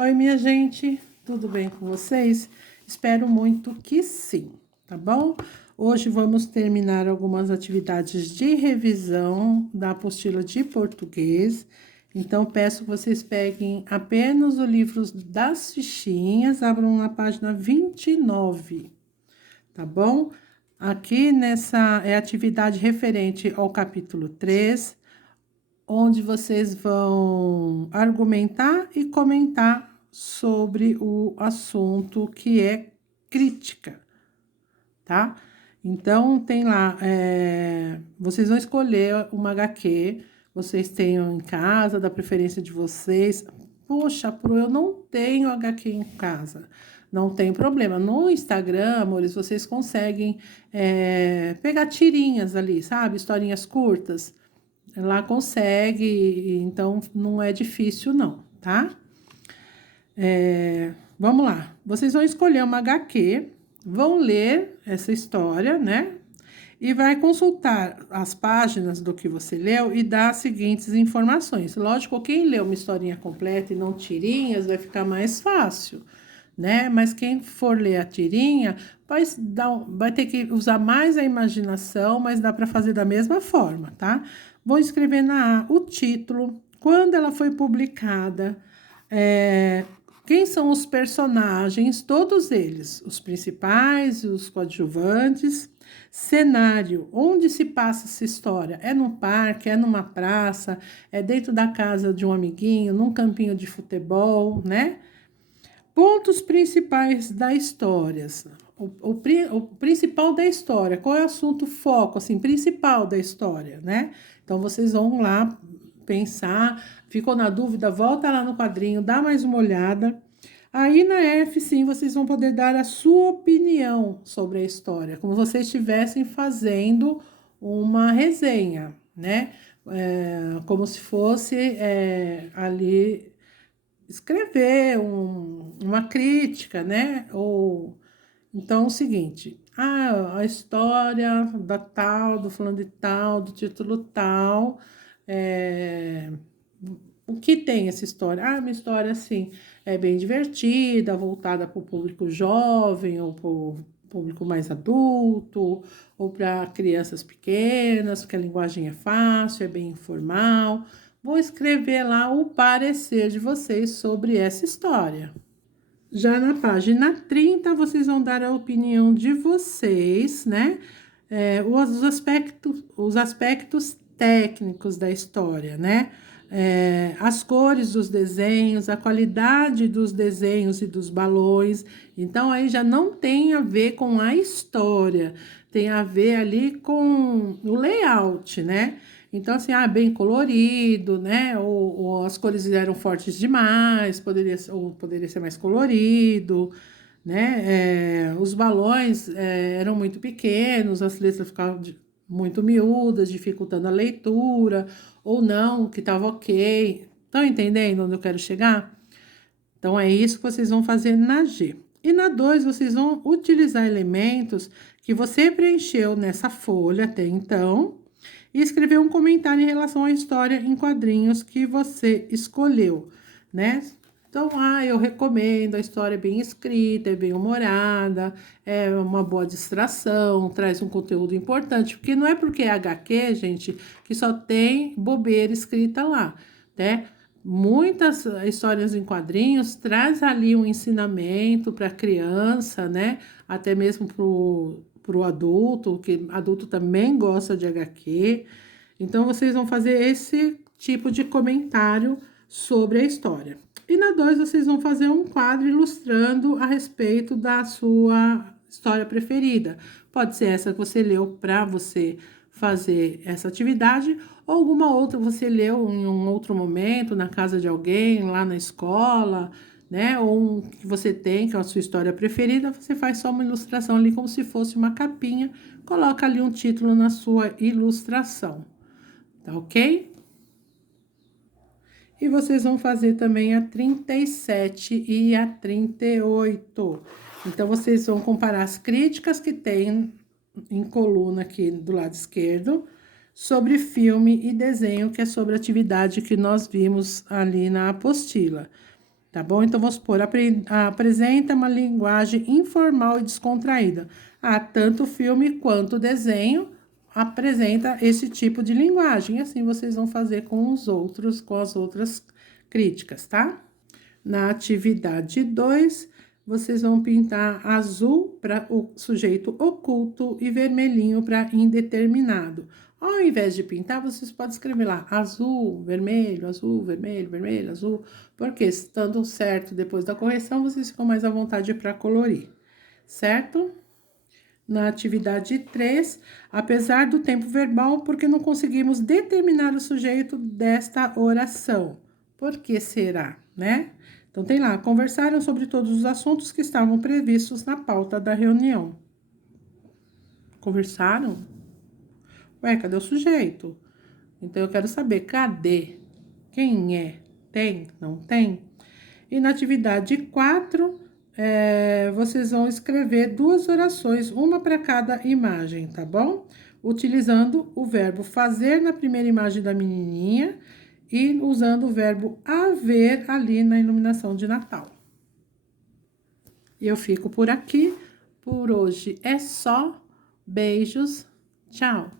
Oi, minha gente, tudo bem com vocês? Espero muito que sim, tá bom? Hoje vamos terminar algumas atividades de revisão da apostila de português. Então, peço que vocês peguem apenas o livro das fichinhas, abram na página 29, tá bom? Aqui nessa é atividade referente ao capítulo 3, onde vocês vão argumentar e comentar sobre o assunto que é crítica, tá? Então, tem lá, vocês vão escolher uma HQ, vocês tenham em casa, da preferência de vocês. Poxa, eu não tenho HQ em casa. Não tem problema. No Instagram, amores, vocês conseguem pegar tirinhas ali, sabe? Historinhas curtas. Lá consegue, então não é difícil não, tá? Vamos lá. Vocês vão escolher uma HQ, vão ler essa história, né? E vai consultar as páginas do que você leu e dar as seguintes informações. Lógico, quem leu uma historinha completa e não tirinhas vai ficar mais fácil, né? Mas quem for ler a tirinha vai ter que usar mais a imaginação, mas dá para fazer da mesma forma, tá? Vou escrever na A o título, quando ela foi publicada, quem são os personagens, todos eles, os principais, os coadjuvantes, cenário, onde se passa essa história? É num parque, é numa praça, é dentro da casa de um amiguinho, num campinho de futebol, né? Pontos principais da história. O principal da história, qual é o assunto foco, assim, principal da história, né? Então, vocês vão lá pensar, ficou na dúvida, volta lá no quadrinho, dá mais uma olhada. Aí na F, sim, vocês vão poder dar a sua opinião sobre a história, como vocês estivessem fazendo uma resenha, né? Como se fosse ali escrever uma crítica, né? Então, é o seguinte, a história da tal, do fulano de tal, do título tal, o que tem essa história? Uma história assim, é bem divertida, voltada para o público jovem ou para o público mais adulto, ou para crianças pequenas, porque a linguagem é fácil, é bem informal. Vou escrever lá o parecer de vocês sobre essa história. Já na página 30, vocês vão dar a opinião de vocês, né? Os aspectos técnicos da história, né? As cores dos desenhos, a qualidade dos desenhos e dos balões. Então, aí já não tem a ver com a história, tem a ver ali com o layout, né? Então, assim, bem colorido, né? Ou as cores eram fortes demais, poderia ser mais colorido, né? Os balões eram muito pequenos, as letras ficavam muito miúdas, dificultando a leitura, ou não, que estava ok. Estão entendendo onde eu quero chegar? Então, é isso que vocês vão fazer na G. E na 2, vocês vão utilizar elementos que você preencheu nessa folha até então e escrever um comentário em relação à história em quadrinhos que você escolheu, né? Então, eu recomendo, a história é bem escrita, é bem humorada, é uma boa distração, traz um conteúdo importante, porque não é porque é HQ, gente, que só tem bobeira escrita lá, né? Muitas histórias em quadrinhos traz ali um ensinamento para a criança, né? Até mesmo para o adulto, que adulto também gosta de HQ. Então, vocês vão fazer esse tipo de comentário sobre a história. E na 2, vocês vão fazer um quadro ilustrando a respeito da sua história preferida. Pode ser essa que você leu para você fazer essa atividade, ou alguma outra que você leu em um outro momento, na casa de alguém, lá na escola, né? Ou um que você tem, que é a sua história preferida, você faz só uma ilustração ali como se fosse uma capinha, coloca ali um título na sua ilustração, tá ok? E vocês vão fazer também a 37 e a 38. Então, vocês vão comparar as críticas que tem em coluna aqui do lado esquerdo sobre filme e desenho, que é sobre a atividade que nós vimos ali na apostila. tá bom? Então, vamos supor, apresenta uma linguagem informal e descontraída. Tanto o filme quanto o desenho apresenta esse tipo de linguagem. Assim vocês vão fazer com com as outras críticas, tá? Na atividade 2, vocês vão pintar azul para o sujeito oculto e vermelhinho para indeterminado. Ao invés de pintar, vocês podem escrever lá azul, vermelho, vermelho, vermelho, azul, porque estando certo depois da correção, vocês ficam mais à vontade para colorir, certo? Na atividade 3, apesar do tempo verbal, porque não conseguimos determinar o sujeito desta oração. Por que será, né? Então, tem lá, conversaram sobre todos os assuntos que estavam previstos na pauta da reunião. Conversaram? Ué, cadê o sujeito? Então, eu quero saber, cadê? Quem é? Tem? Não tem? E na atividade 4, vocês vão escrever 2 orações, uma para cada imagem, tá bom? Utilizando o verbo fazer na primeira imagem da menininha e usando o verbo haver ali na iluminação de Natal. Eu fico por aqui. Por hoje é só. Beijos. Tchau.